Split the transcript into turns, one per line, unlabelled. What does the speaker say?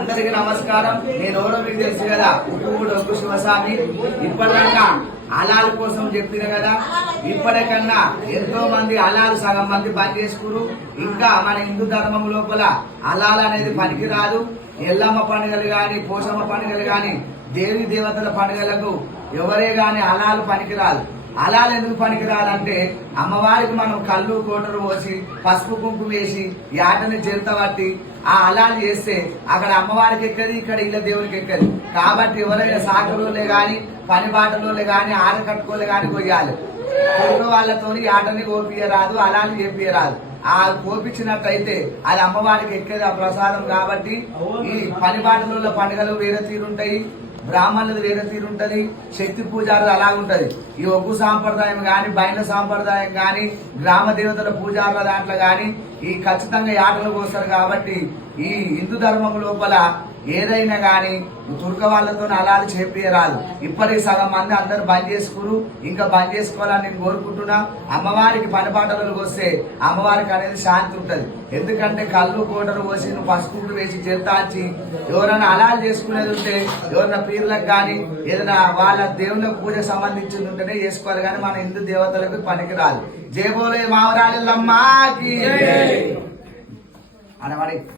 అందరికి నమస్కారం. నేను ఎవరో మీకు తెలుసు కదా ఉప్పుడు ఒగ్గు శివస్వామి. ఇప్పటికన్నా అలాల కోసం చెప్పిన కదా ఇప్పటికన్నా ఎంతో మంది అలాలు సగం మంది బంద్ చేసుకురు. ఇంకా మన హిందూ ధర్మం లోపల అలాలు అనేది పనికిరాదు. ఎల్లమ్మ పండుగలు గాని పోషమ్మ పండుగలు గాని దేవి దేవతల పండుగలకు ఎవరే గాని అలాలు పనికిరాదు. అలాలు ఎందుకు పనికిరాలంటే అమ్మవారికి మనం కళ్ళు కోటరు పోసి పసుపు కుంకుమ వేసి యాటని జంత పట్టి ఆ అలాలు చేస్తే అక్కడ అమ్మవారికి ఎక్కది ఇక్కడ ఇళ్ళ దేవునికి ఎక్కది. కాబట్టి ఎవరైనా సాకలోలే గాని పని బాటలోలే గాని ఆట కట్టుకోలే కానీ కొయ్యాలి కొడుకు వాళ్ళతో ఆటని కోపియరాదు అలాని చెప్పియరాదు ఆ కోపించినట్టయితే అది అమ్మవారికి ఎక్కేది ఆ ప్రసాదం కాబట్టి ఈ పని బాటలలో పండుగలు వేరే తీరుంటాయి. బ్రాహ్మణులది వేరే తీరు ఉంటది శక్తి పూజారులు అలాగుంటది ఈ ఒగ్గు సాంప్రదాయం గాని బయట సాంప్రదాయం గాని గ్రామ దేవతల పూజారుల దాంట్లో గాని ఈ ఖచ్చితంగా ఈ కోస్తారు కాబట్టి ఈ హిందూ ధర్మం లోపల ఏదైనా గాని తుర్క వాళ్ళతో అలాలు చేపియరాదు ఇప్పటికి సగం మంది అందరు బంద్ చేసుకురు. ఇంకా బంద్ చేసుకోవాలని నేను కోరుకుంటున్నా. అమ్మవారికి పనిపాటలకు వస్తే అమ్మవారికి అనేది శాంతి ఉంటది. ఎందుకంటే కళ్ళు కోటలు పోసి నువ్వు పసుపుడు వేసి చేతాచి ఎవరైనా అలాలు చేసుకునేది ఉంటే ఎవరైనా పీర్లకు కానీ ఏదైనా వాళ్ళ దేవుళ్ళ పూజ సంబంధించింది ఉంటేనే చేసుకోవాలి కానీ మన హిందూ దేవతలకు పనికి రాదు. జయబోలే మావరాళ్ళమ్మకి అనవాడి